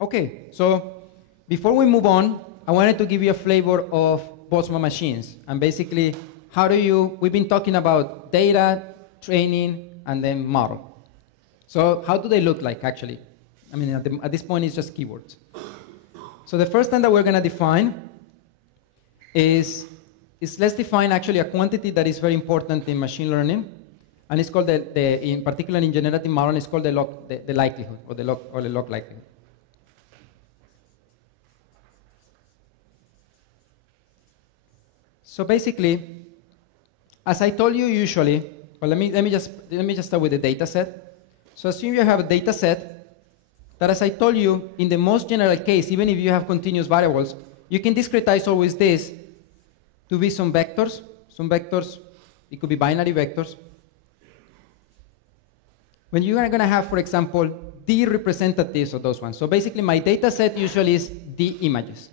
Okay, so before we move on, I wanted to give you a flavor of Postman machines. And basically, we've been talking about data, training, and then model. So how do they look like, actually? I mean, at this point, it's just keywords. So the first thing that we're going to define is let's define actually a quantity that is very important in machine learning. And it's called, in particular in generative modeling, it's called the likelihood, or the log likelihood. So basically, as I told you usually, well, let me just start with the data set. So assume you have a data set that, as I told you, in the most general case, even if you have continuous variables, you can discretize always this to be some vectors. Some vectors, it could be binary vectors. When you are going to have, for example, D representatives of those ones. So basically, my data set usually is D images.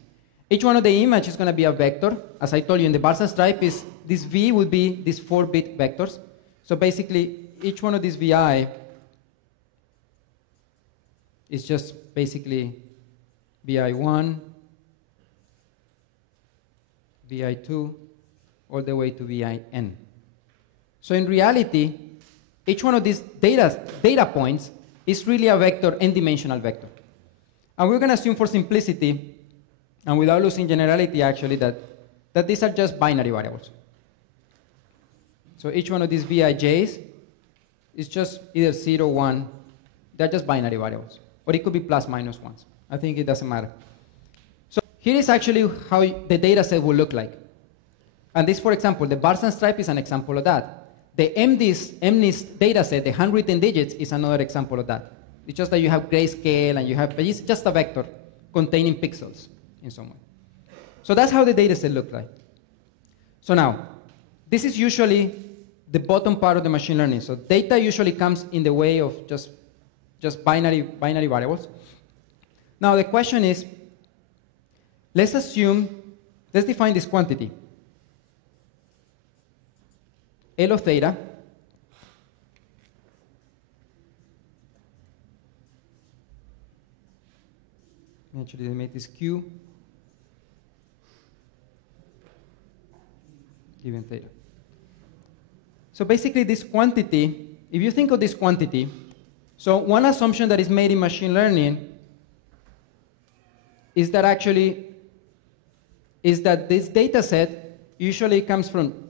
Each one of the images is going to be a vector. As I told you, in the bars and stripe, this V would be these 4-bit vectors. So basically, each one of these VI is just basically VI1, VI2, all the way to VIN. So in reality, each one of these data points is really a vector, n-dimensional vector. And we're going to assume for simplicity, and without losing generality actually, that these are just binary variables. So each one of these VIJs is just either 0, 1. They're just binary variables. Or it could be plus, minus ones. I think it doesn't matter. So here is actually how the data set will look like. And this, for example, the bars and stripe is an example of that. The MNIST data set, the handwritten digits, is another example of that. It's just that you have grayscale and but it's just a vector containing pixels in some way. So that's how the data set looks like. So now, this is usually the bottom part of the machine learning. So data usually comes in the way of just binary variables. Now the question is, let's define this quantity. L of theta actually they make this Q given theta. So basically this quantity, if you think of this quantity, so one assumption that is made in machine learning is that this data set usually comes from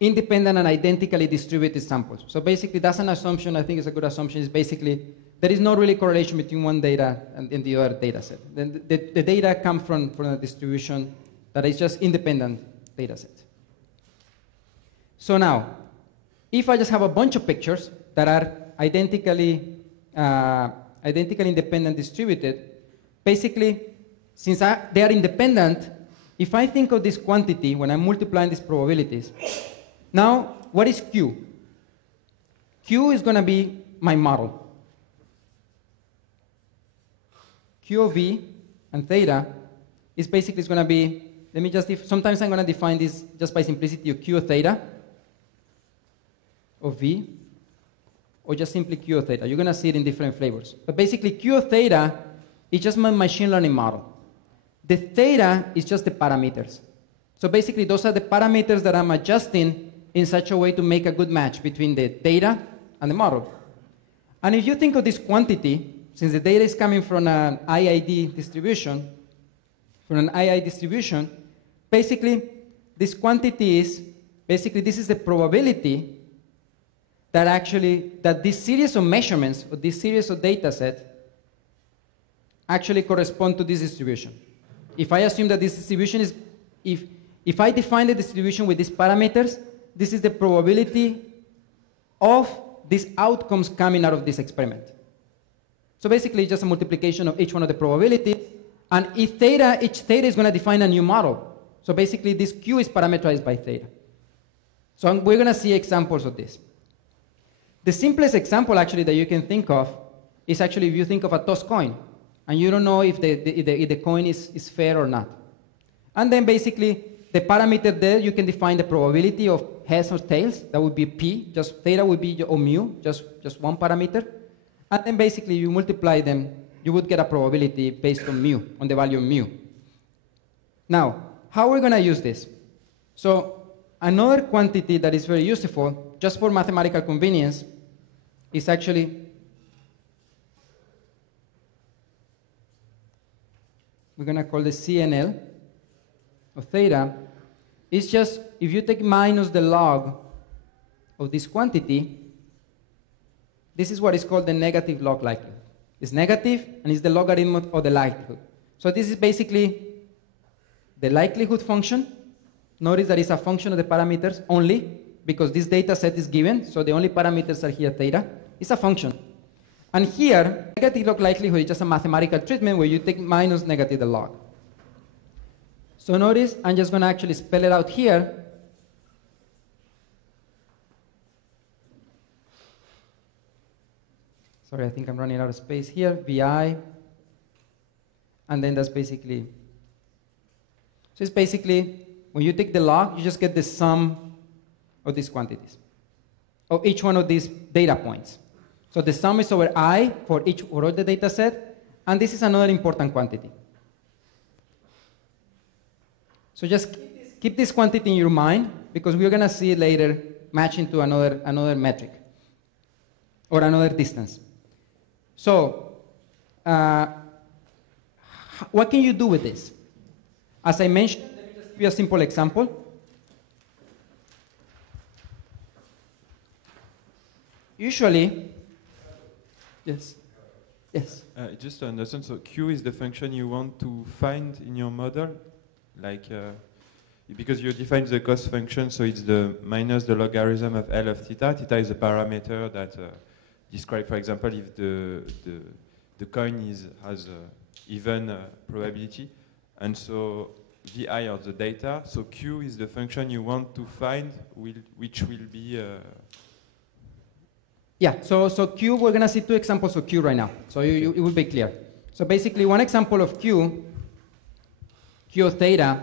independent and identically distributed samples. So basically that's an assumption, I think it's a good assumption, is basically there is no really correlation between one data and the other data set. Then the data come from a distribution that is just independent data set. So now, if I just have a bunch of pictures that are identically independent distributed, basically, since they are independent, if I think of this quantity when I'm multiplying these probabilities, now what is Q? Q is going to be my model. Q of V and theta is basically going to be, sometimes I'm going to define this just by simplicity of Q of theta of V, or just simply Q of theta. You're going to see it in different flavors. But basically, Q of theta is just my machine learning model. The theta is just the parameters. So basically, those are the parameters that I'm adjusting in such a way to make a good match between the data and the model. And if you think of this quantity, since the data is coming from an IID distribution, basically, this quantity is, this is the probability that this series of measurements, or this series of data set, actually correspond to this distribution. If I assume that this distribution is, if I define the distribution with these parameters, this is the probability of these outcomes coming out of this experiment. So basically, it's just a multiplication of each one of the probabilities, and each theta is going to define a new model. So basically, this Q is parameterized by theta. So we're going to see examples of this. The simplest example, actually, that you can think of is actually if you think of a toss coin, and you don't know if the coin is fair or not. And then basically, the parameter there, you can define the probability of heads or tails. That would be P. Just theta would be, or mu, just one parameter. And then basically, you multiply them you would get a probability based on mu, on the value of mu. Now, how are we going to use this? So another quantity that is very useful, just for mathematical convenience, is actually, we're going to call the CNL of theta. It's just, if you take minus the log of this quantity, this is what is called the negative log likelihood. It's negative, and it's the logarithm of the likelihood. So this is basically the likelihood function. Notice that it's a function of the parameters only, because this data set is given, so the only parameters are here theta. It's a function. And here, negative log likelihood is just a mathematical treatment where you take minus negative the log. So notice, I'm just going to actually spell it out here. Sorry, I think I'm running out of space here. VI, and then that's basically, so it's basically, when you take the log, you just get the sum of these quantities, of each one of these data points. So the sum is over I for all the data set, and this is another important quantity. So just keep this quantity in your mind, because we're going to see it later matching to another metric, or another distance. So what can you do with this? As I mentioned, let me just give you a simple example. Usually, yes. Just to understand, so Q is the function you want to find in your model, like because you define the cost function, so it's the minus the logarithm of L of theta. Theta is a parameter that describes, for example, if the coin has even probability, and so VI are the data. So Q is the function you want to find, which will be. Yeah, so Q, we're going to see two examples of Q right now. So it will be clear. So basically, one example of Q of theta,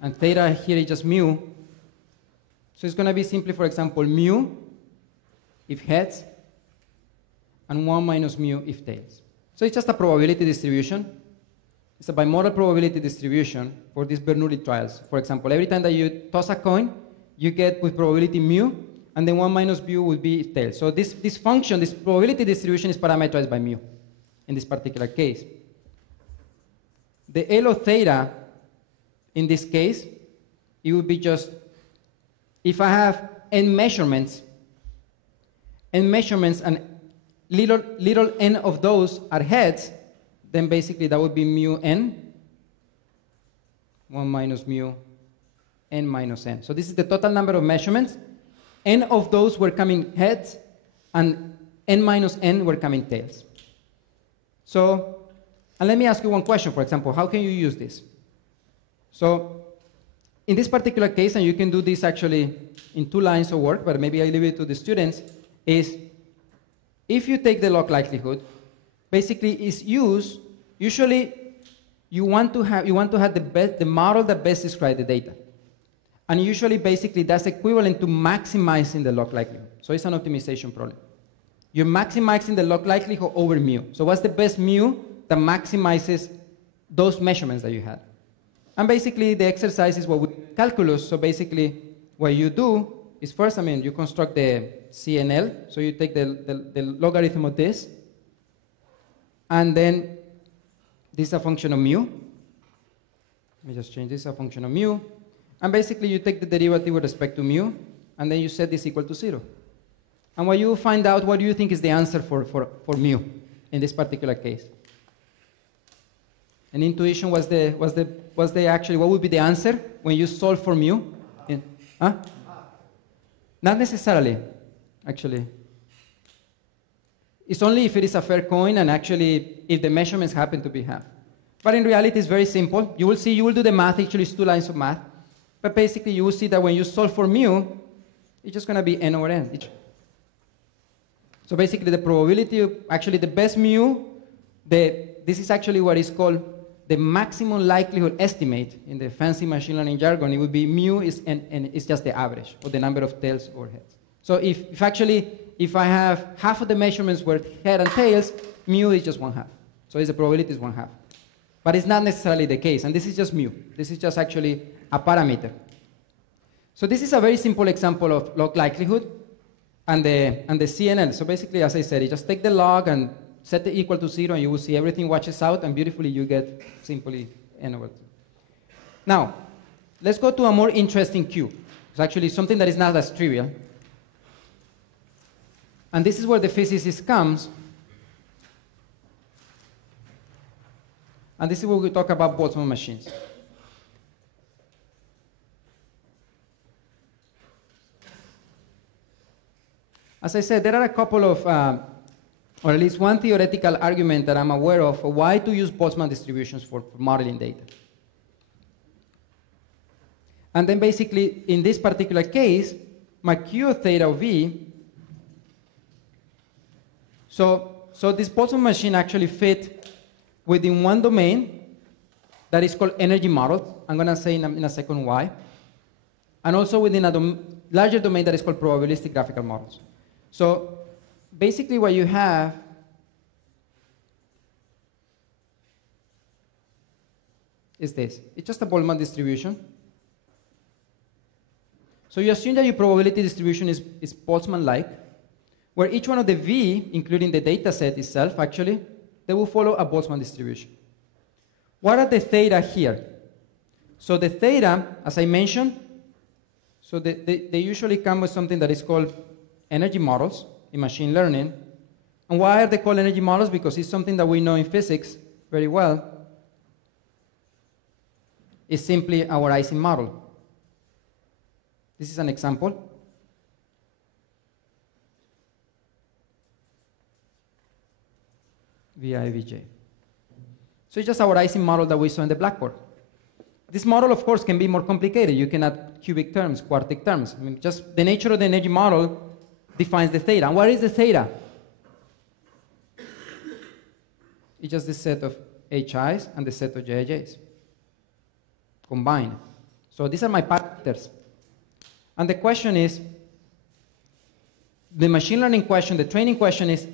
and theta here is just mu. So it's going to be simply, for example, mu if heads, and 1 minus mu if tails. So it's just a probability distribution. It's a bimodal probability distribution for these Bernoulli trials. For example, every time that you toss a coin, you get with probability mu, and then 1 minus mu would be tails. So this function, this probability distribution, is parameterized by mu in this particular case. The L of theta, in this case, it would be just, if I have n measurements, and little n of those are heads, then basically that would be mu n, 1 minus mu, n minus n. So this is the total number of measurements. N of those were coming heads, and n minus n were coming tails. So, and let me ask you one question, for example, how can you use this? So, in this particular case, and you can do this actually in 2 lines of work, but maybe I leave it to the students, is if you take the log likelihood, basically is used, usually you want to have the model that best describes the data. And usually, basically, that's equivalent to maximizing the log likelihood. So it's an optimization problem. You're maximizing the log likelihood over mu. So what's the best mu that maximizes those measurements that you had? And basically, the exercise is what we calculus. So basically, what you do is first, you construct the CNL. So you take the logarithm of this. And then this is a function of mu. Let me just change this, a function of mu. And basically, you take the derivative with respect to mu, and then you set this equal to 0. And what you find out, what do you think is the answer for mu in this particular case? An intuition was the actually, what would be the answer when you solve for mu? Huh? Not necessarily, actually. It's only if it is a fair coin and actually if the measurements happen to be half. But in reality, it's very simple. You will see, you will do the math, actually it's 2 lines of math. But basically, you will see that when you solve for mu, it's just going to be n over n. So basically, the probability of actually the best mu, this is actually what is called the maximum likelihood estimate in the fancy machine learning jargon. It would be mu is and it's just the average of the number of tails or heads. So if I have half of the measurements were head and tails, mu is just 1/2. So the probability is 1/2. But it's not necessarily the case, and this is just mu. This is just actually a parameter. So this is a very simple example of log likelihood and the CNL. So basically, as I said, you just take the log and set it equal to 0, and you will see everything washes out, and beautifully you get simply n over 2. Now, let's go to a more interesting Q. It's actually something that is not as trivial. And this is where the physicist comes. And this is where we talk about Postman machines. As I said, there are a couple of, or at least one theoretical argument that I'm aware of why to use Boltzmann distributions for modeling data. And then basically, in this particular case, my Q of theta of V, so this Boltzmann machine actually fit within one domain that is called energy models. I'm going to say in a second why. And also within a larger domain that is called probabilistic graphical models. So basically what you have is this. It's just a Boltzmann distribution. So you assume that your probability distribution is Boltzmann-like, where each one of the V, including the data set itself, actually, they will follow a Boltzmann distribution. What are the theta here? So the theta, as I mentioned, so they usually come with something that is called energy models in machine learning. And why are they called energy models? Because it's something that we know in physics very well. It's simply our Ising model. This is an example. VIVJ. So it's just our Ising model that we saw in the blackboard. This model, of course, can be more complicated. You can add cubic terms, quartic terms. I mean, just the nature of the energy model defines the theta. And what is the theta? It's just the set of HIs and the set of JIJs combined. So these are my parameters. And the question is, the machine learning question, the training question is,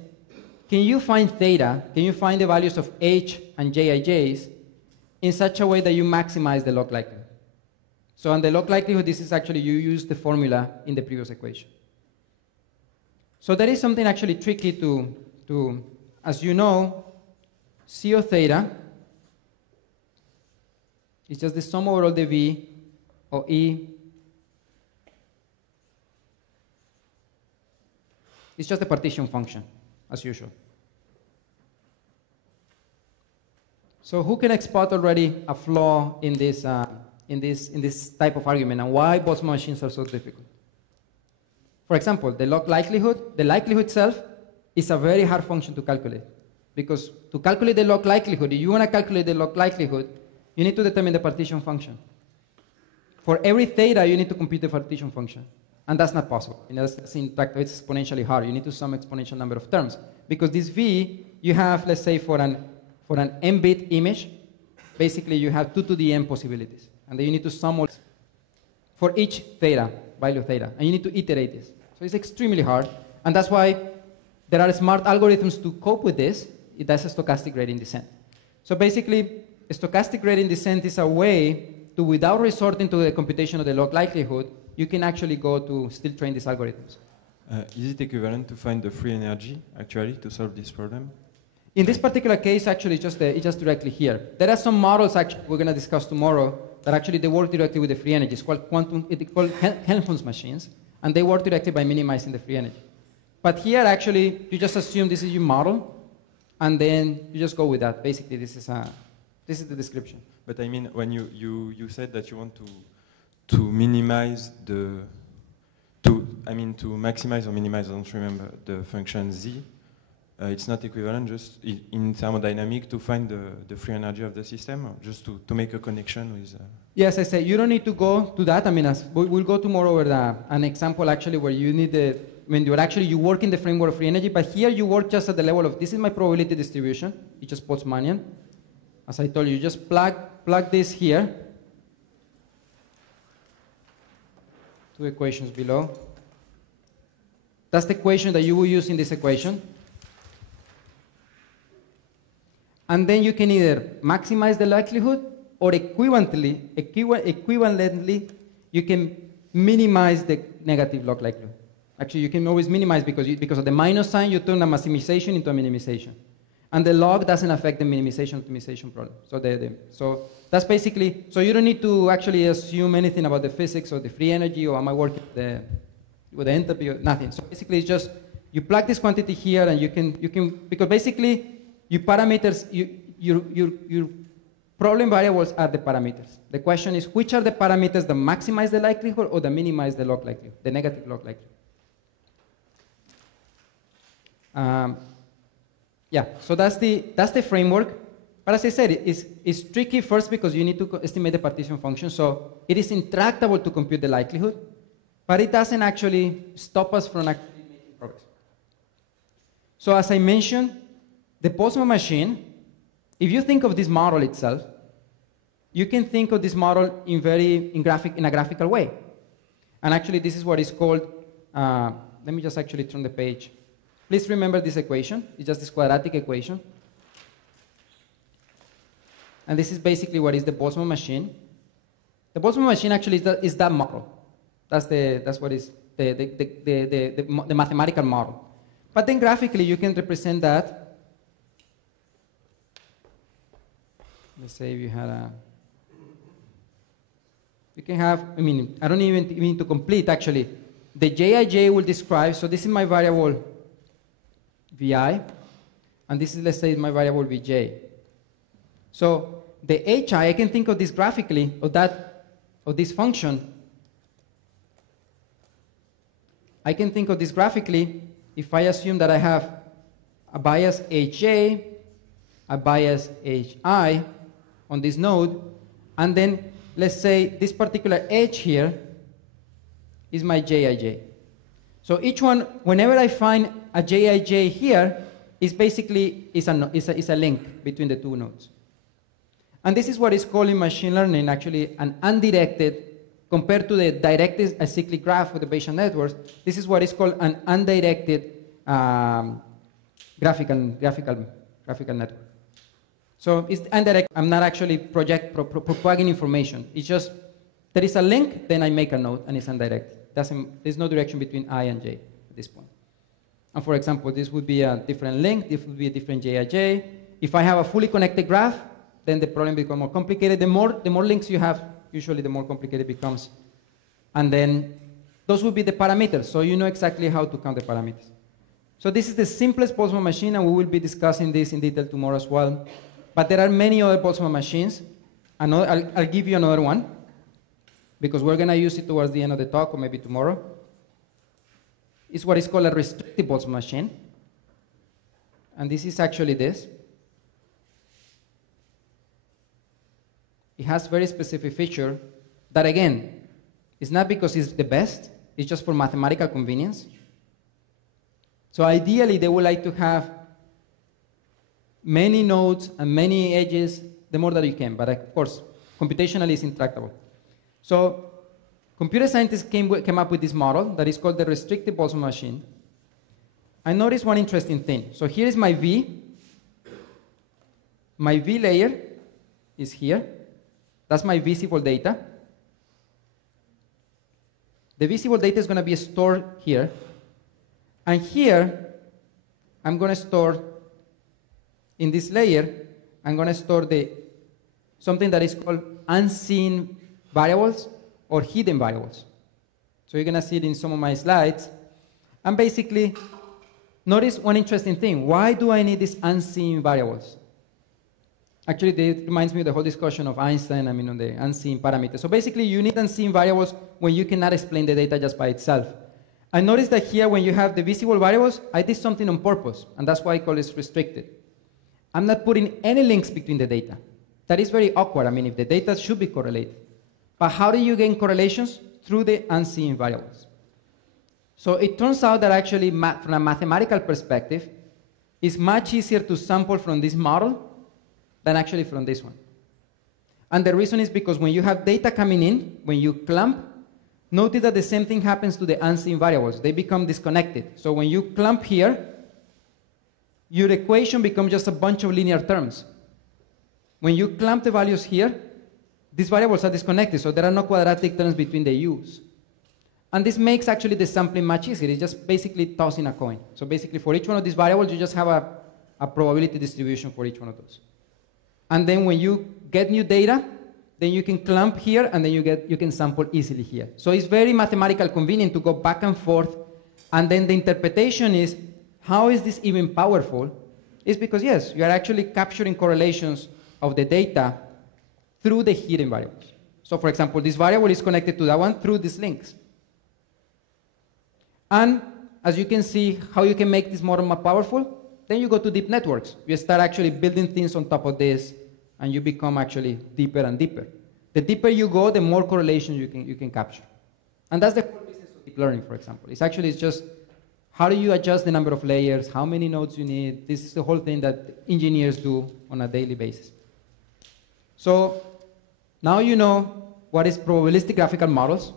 can you find theta, can you find the values of H and JIJs in such a way that you maximize the log likelihood? So on the log likelihood, this is actually, you use the formula in the previous equation. So there is something actually tricky to as you know, C of theta is just the sum over all the V of E. It's just a partition function, as usual. So who can spot already a flaw in this type of argument, and why Boltzmann machines are so difficult? For example, the log likelihood, the likelihood itself is a very hard function to calculate. Because to calculate the log likelihood, if you want to calculate the log likelihood, you need to determine the partition function. For every theta, you need to compute the partition function. And that's not possible. It's exponentially hard. You need to sum exponential number of terms. Because this V, you have, let's say, for an n-bit image, basically you have 2 to the n possibilities. And then you need to sum all for each theta, value of theta. And you need to iterate this. So it's extremely hard. And that's why there are smart algorithms to cope with this. That's a stochastic gradient descent. So basically, a stochastic gradient descent is a way to, without resorting to the computation of the log likelihood, you can actually go to still train these algorithms. Is it equivalent to find the free energy, actually, to solve this problem? In this particular case, actually, it's just directly here. There are some models actually we're going to discuss tomorrow that actually they work directly with the free energy. It's called Helmholtz machines, and they work directly by minimizing the free energy. But here, actually, you just assume this is your model, and then you just go with that. Basically, this is the description. But I mean, when you said that you want to minimize to maximize or minimize, I don't remember, the function z, it's not equivalent just in thermodynamics to find the free energy of the system, or just to make a connection with... Yes, I say, you don't need to go to that. I mean, we'll go tomorrow over an example actually where you need you work in the framework of free energy, but here you work just at the level of, this is my probability distribution, it's just Boltzmannian. As I told you, you just plug this here, 2 equations below. That's the equation that you will use in this equation. And then you can either maximize the likelihood or equivalently, you can minimize the negative log likelihood. Actually, you can always minimize because of the minus sign, you turn a maximization into a minimization. And the log doesn't affect the minimization optimization problem. So that's basically, so you don't need to actually assume anything about the physics or the free energy or am I working with the entropy or nothing. So basically it's just, you plug this quantity here and you can because basically your parameters, your problem variables are the parameters. The question is which are the parameters that maximize the likelihood or that minimize the log likelihood, the negative log likelihood. Yeah, so that's the framework. But as I said, it's tricky first because you need to estimate the partition function. So it is intractable to compute the likelihood, but it doesn't actually stop us from actually making progress. So as I mentioned, the Postman machine, if you think of this model itself, you can think of this model in a graphical way. And actually, this is what is called, let me just actually turn the page. Please remember this equation. It's just this quadratic equation. And this is basically what is the Postman machine. The Postman machine actually is that model. That's what is the mathematical model. But then graphically, you can represent that. Let's say if you had a, you can have, I don't even need to complete actually. The Jij will describe, so this is my variable Vi, and this is, let's say, my variable Vj. So the Hi, I can think of this graphically, of this function. I can think of this graphically if I assume that I have a bias Hj, a bias Hi on this node, and then let's say this particular edge here is my Jij. So each one, whenever I find a Jij here, is basically is a link between the two nodes. And this is what is called in machine learning actually an undirected, compared to the directed acyclic graph with the Bayesian networks, this is what is called an undirected graphical network. So it's indirect. I'm not actually propagating information. It's just there is a link, then I make a node, and it's indirect. There's no direction between I and J at this point. And for example, this would be a different link. This would be a different Jij. If I have a fully connected graph, then the problem becomes more complicated. The more links you have, usually the more complicated it becomes. And then those would be the parameters. So you know exactly how to count the parameters. So this is the simplest Postman machine, and we will be discussing this in detail tomorrow as well. But there are many other Postman machines. I'll give you another one, because we're going to use it towards the end of the talk, or maybe tomorrow. It's what is called a restricted Postman machine. And this is actually this. It has very specific feature that, again, is not because it's the best, it's just for mathematical convenience. So ideally, they would like to have many nodes and many edges, the more that you can. But of course, computationally it's intractable. So computer scientists came up with this model that is called the restricted Postman machine. I noticed one interesting thing. So here is my V. My V layer is here. That's my visible data. The visible data is going to be stored here. And here, I'm going to store, in this layer, I'm going to store something that is called unseen variables or hidden variables. So you're going to see it in some of my slides. And basically, notice one interesting thing. Why do I need these unseen variables? Actually, it reminds me of the whole discussion of Einstein, on the unseen parameters. So basically, you need unseen variables when you cannot explain the data just by itself. I noticed that here, when you have the visible variables, I did something on purpose, and that's why I call it restricted. I'm not putting any links between the data. That is very awkward. If the data should be correlated. But how do you gain correlations? Through the unseen variables. So it turns out that actually, from a mathematical perspective, it's much easier to sample from this model than actually from this one. And the reason is because when you have data coming in, when you clump, notice that the same thing happens to the unseen variables. They become disconnected. So when you clump here, your equation becomes just a bunch of linear terms. when you clamp the values here, these variables are disconnected, so there are no quadratic terms between the u's. And this makes actually the sampling much easier. It's just basically tossing a coin. So basically for each one of these variables, you just have a probability distribution for each one of those. And then when you get new data, then you can clamp here, and then you can sample easily here. So it's very mathematical convenient to go back and forth. And then the interpretation is, how is this even powerful? It's because, yes, you are actually capturing correlations of the data through the hidden variables. So for example, this variable is connected to that one through these links. And as you can see how you can make this model more powerful, then you go to deep networks. You start actually building things on top of this, and you become actually deeper and deeper. The deeper you go, the more correlations you can capture. And that's the core business of deep learning, for example. It's just how do you adjust the number of layers, how many nodes you need. This is the whole thing that engineers do on a daily basis. So now you know what is probabilistic graphical models.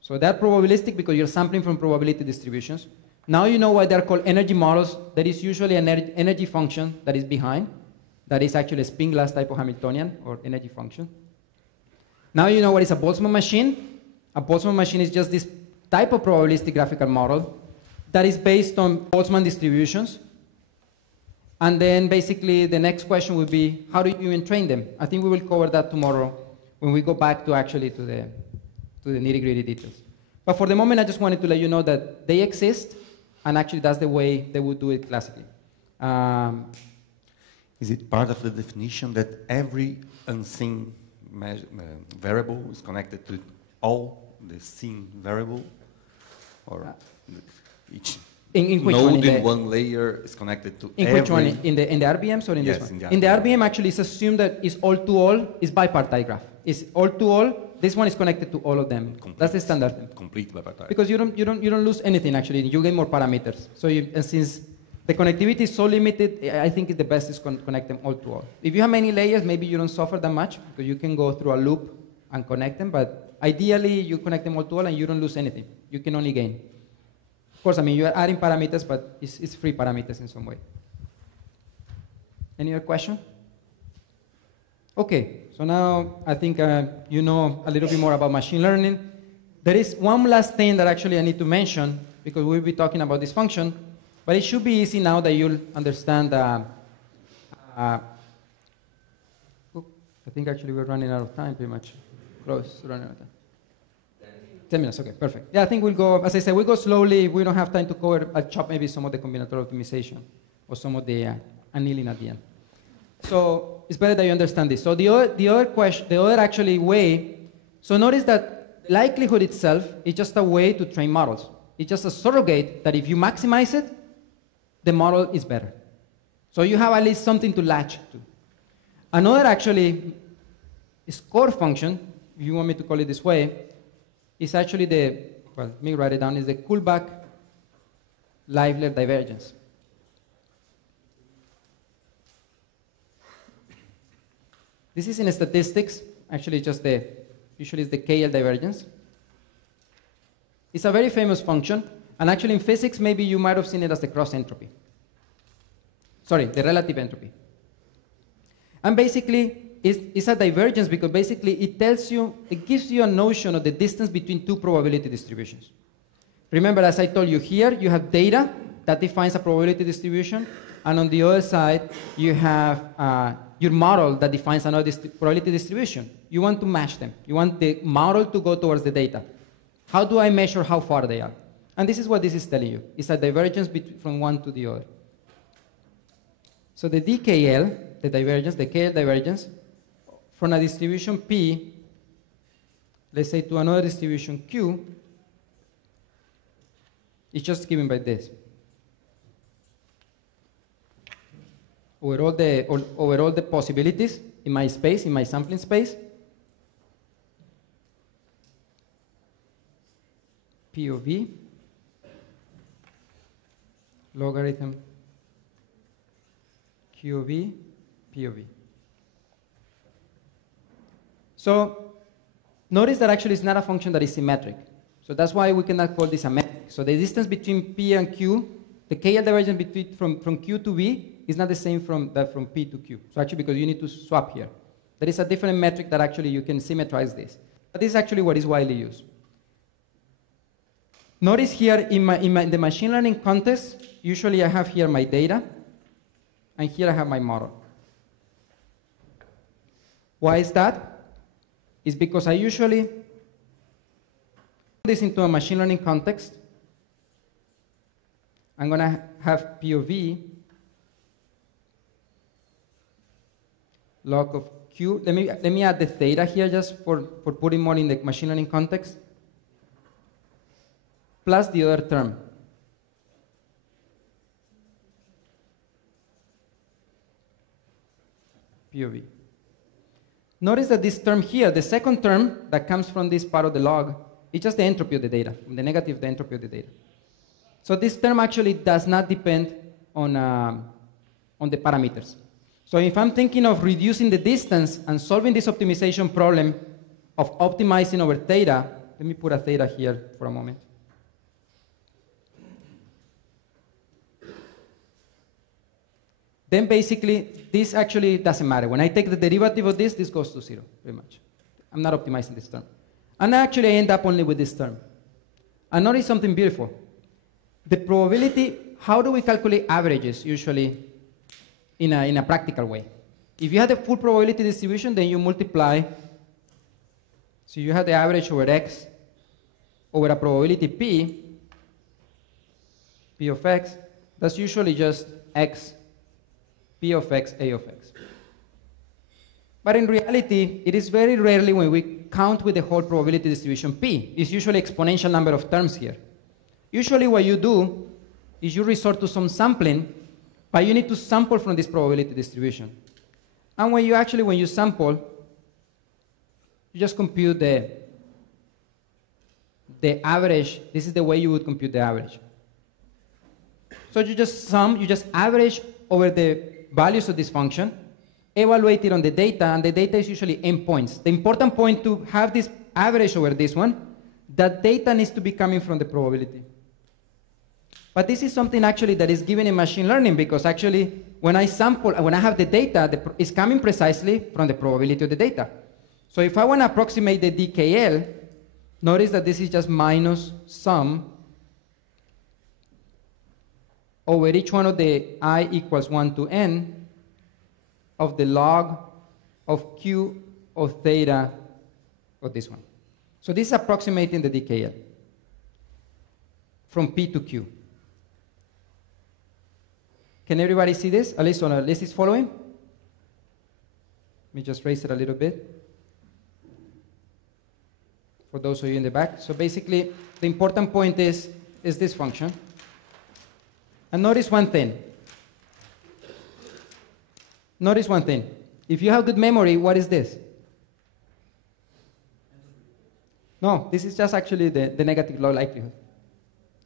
So they're probabilistic because you're sampling from probability distributions. Now you know why they're called energy models. There is usually an energy function that is behind. That is actually a spin glass type of Hamiltonian or energy function. Now you know what is a Boltzmann machine. A Boltzmann machine is just this type of probabilistic graphical model that is based on Boltzmann distributions. And then basically the next question would be, how do you even train them? I think we will cover that tomorrow when we go back to actually to the nitty-gritty details. But for the moment, I just wanted to let you know that they exist, and actually that's the way they would do it classically. Is it part of the definition that every unseen variable is connected to all the seen variable? Or each node in one layer is connected to every... In which one? In the RBMs or in this one? In the RBM, actually, it's assumed that it's all-to-all, it's bipartite graph. It's all-to-all. This one is connected to all of them. That's the standard thing. Complete bipartite. Because you don't lose anything, actually. You get more parameters. So and since the connectivity is so limited, I think it's the best is connect them all to all. If you have many layers, maybe you don't suffer that much because you can go through a loop and connect them. But ideally, you connect them all to all and you don't lose anything. You can only gain. Of course, I mean, you are adding parameters, but it's free parameters in some way. Any other question? Okay, so now I think you know a little bit more about machine learning. There is one last thing that actually I need to mention because we'll be talking about this function, but it should be easy now that you'll understand. I think actually we're running out of time pretty much. Close to running out of time. 10 minutes, okay, perfect. Yeah, I think we'll go, as I said, we'll go slowly. We don't have time to cover, I'll chop maybe some of the combinatorial optimization or some of the annealing at the end. So it's better that you understand this. So the other actually way, so notice that likelihood itself is just a way to train models. It's just a surrogate that if you maximize it, the model is better. So you have at least something to latch to. Another actually score function, if you want me to call it this way, is actually let me write it down, is the Kullback-Leibler divergence. This is in statistics, actually just usually it's the KL divergence. It's a very famous function, and actually in physics, maybe you might have seen it as the cross entropy. Sorry, the relative entropy. And basically, it's a divergence because basically it gives you a notion of the distance between two probability distributions. Remember, as I told you here, you have data that defines a probability distribution, and on the other side, you have your model that defines another probability distribution. You want to match them. You want the model to go towards the data. How do I measure how far they are? And this is what this is telling you. It's a divergence from one to the other. So the DKL, the KL divergence, from a distribution P, let's say to another distribution Q, it's just given by this. Over all the possibilities in my space, in my sampling space, P of V, logarithm Q of V, P of V. So notice that actually it's not a function that is symmetric. So that's why we cannot call this a metric. So the distance between P and Q the KL divergence between from Q to V is not the same from P to Q. So actually, because you need to swap here. There is a different metric that actually you can symmetrize this. But this is actually what is widely used. Notice here in the machine learning context, usually I have here my data, and here I have my model. Why is that? It's because I usually put this into a machine learning context. I'm going to have POV log of Q. Let me add the theta here just for putting more in the machine learning context, plus the other term. POV. Notice that this term here, the second term that comes from this part of the log, is just the entropy of the data, the negative the entropy of the data. So this term actually does not depend on the parameters. So if I'm thinking of reducing the distance and solving this optimization problem of optimizing over theta, let me put a theta here for a moment. Then basically, this actually doesn't matter. When I take the derivative of this goes to 0, pretty much. I'm not optimizing this term. And actually, I end up only with this term. And notice something beautiful. The probability, how do we calculate averages usually in a practical way? If you have the full probability distribution, then you multiply. So you have the average over x over a probability p of x. That's usually just x, p of x, a of x. But in reality, it is very rarely when we count with the whole probability distribution p. It's usually exponential number of terms here. Usually what you do is you resort to some sampling, but you need to sample from this probability distribution. And when you sample, you just compute the average. This is the way you would compute the average. So you just average over the values of this function, evaluate it on the data, and the data is usually endpoints. The important point to have this average over this one, that data needs to be coming from the probability. But this is something actually that is given in machine learning, because actually when I sample, when I have the data, it's coming precisely from the probability of the data. So if I want to approximate the DKL, notice that this is just minus sum over each one of the I equals 1 to n of the log of Q of theta of this one. So this is approximating the DKL from P to Q. Can everybody see this? At least is following? Let me just raise it a little bit for those of you in the back. So basically, the important point is this function. And notice one thing. Notice one thing. If you have good memory, what is this? No, this is just actually the negative log likelihood.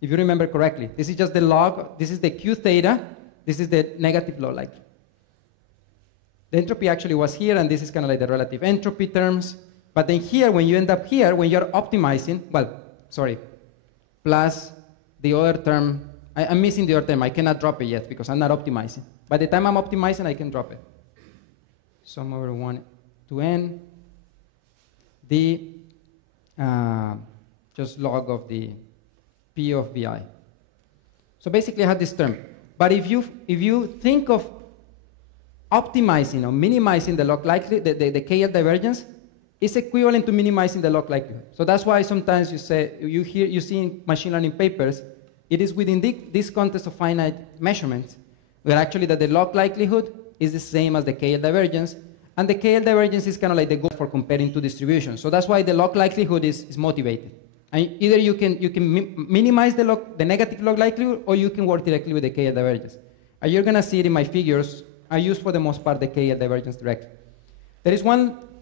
If you remember correctly, this is just the log, this is the Q theta, this is the negative log likelihood. The entropy actually was here, and this is kind of like the relative entropy terms. But then here, when you end up here, when you're optimizing, plus the other term, I'm missing the other term. I cannot drop it yet because I'm not optimizing. By the time I'm optimizing, I can drop it. Sum over 1 to n, just log of the P of vi. So basically I have this term. But if you think of optimizing or minimizing the log likelihood, the KL divergence, it's equivalent to minimizing the log likelihood. So that's why sometimes you see in machine learning papers, it is within this context of finite measurements, where actually that the log likelihood is the same as the KL divergence, and the KL divergence is kind of like the goal for comparing two distributions. So that's why the log likelihood is motivated. And either you can minimize the negative log likelihood, or you can work directly with the KL divergence. And you're going to see it in my figures. I use for the most part the KL divergence directly. There is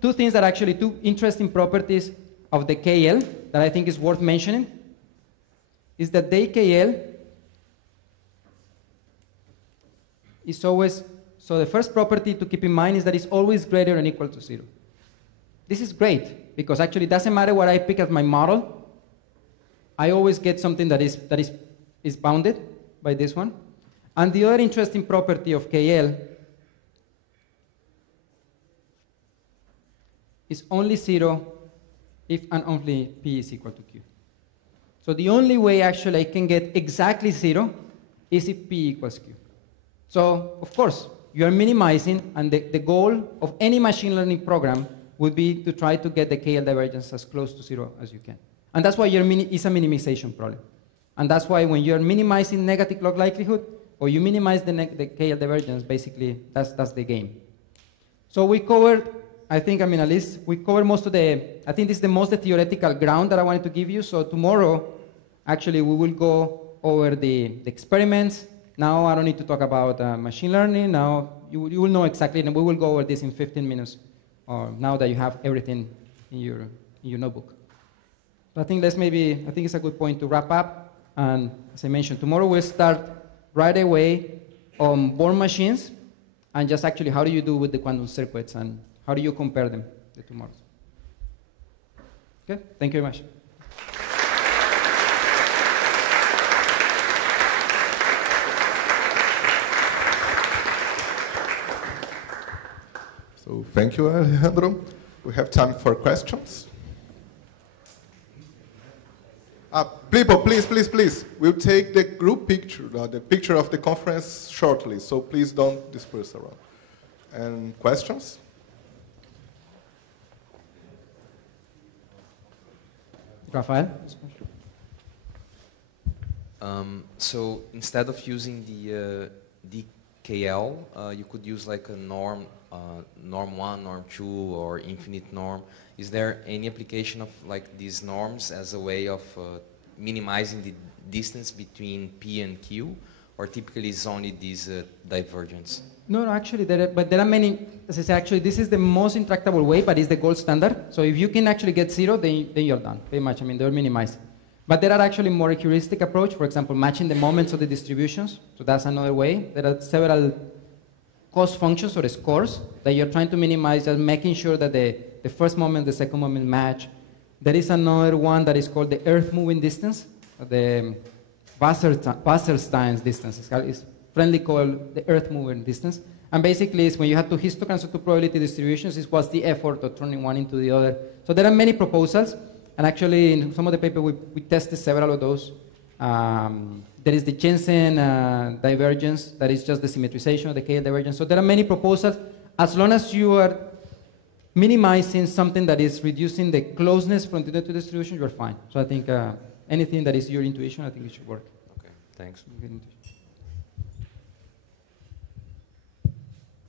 two things that actually, two interesting properties of the KL that I think is worth mentioning, is that the KL is always, so the first property to keep in mind is that it's always greater than or equal to 0. This is great, because actually it doesn't matter what I pick as my model, I always get something that is bounded. by this one. And the other interesting property of KL is only 0 if and only P is equal to Q. So the only way actually I can get exactly 0 is if P equals Q. So, of course, you are minimizing, and the goal of any machine learning program would be to try to get the KL divergence as close to 0 as you can. And that's why it's a minimization problem. And that's why when you're minimizing negative log likelihood, or you minimize the KL divergence, basically, that's the game. So we covered, I think, at least, we covered most of I think this is the most theoretical ground that I wanted to give you. So tomorrow, actually, we will go over the experiments. Now I don't need to talk about machine learning. Now you will know exactly, and we will go over this in 15 minutes, or now that you have everything in your notebook. So I think I think it's a good point to wrap up. And as I mentioned, tomorrow we'll start right away on born machines, and just actually how do you do with the quantum circuits, and how do you compare them, the two models. Okay, thank you very much. So thank you, Alejandro. We have time for questions. People, please. We'll take the group picture, the picture of the conference shortly, so please don't disperse around. And questions? Rafael? So instead of using the DKL, you could use like a norm 1, norm 2, or infinite norm. Is there any application of like these norms as a way of minimizing the distance between P and Q, or typically it's only this divergence? No, actually, there are many. As I say, actually, this is the most intractable way, but it's the gold standard. So if you can actually get 0, then you're done, pretty much. They're minimized. But there are actually more heuristic approach, for example, matching the moments of the distributions. So that's another way. There are several cost functions or scores that you're trying to minimize, just making sure that the first moment, the second moment match. There is another one that is called the Earth moving distance, the Wasserstein's distance. It's friendly called the Earth moving distance. And basically, it's when you have to histocancel two probability distributions, it's what's the effort of turning one into the other. So there are many proposals. And actually, in some of the paper, we tested several of those. There is the Jensen divergence, that is just the symmetrization of the KL divergence. So there are many proposals. As long as you are minimizing something that is reducing the closeness from the two distributions, you're fine. So I think anything that is your intuition, I think it should work. Okay, thanks.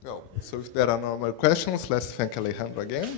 Well, so if there are no more questions, let's thank Alejandro again.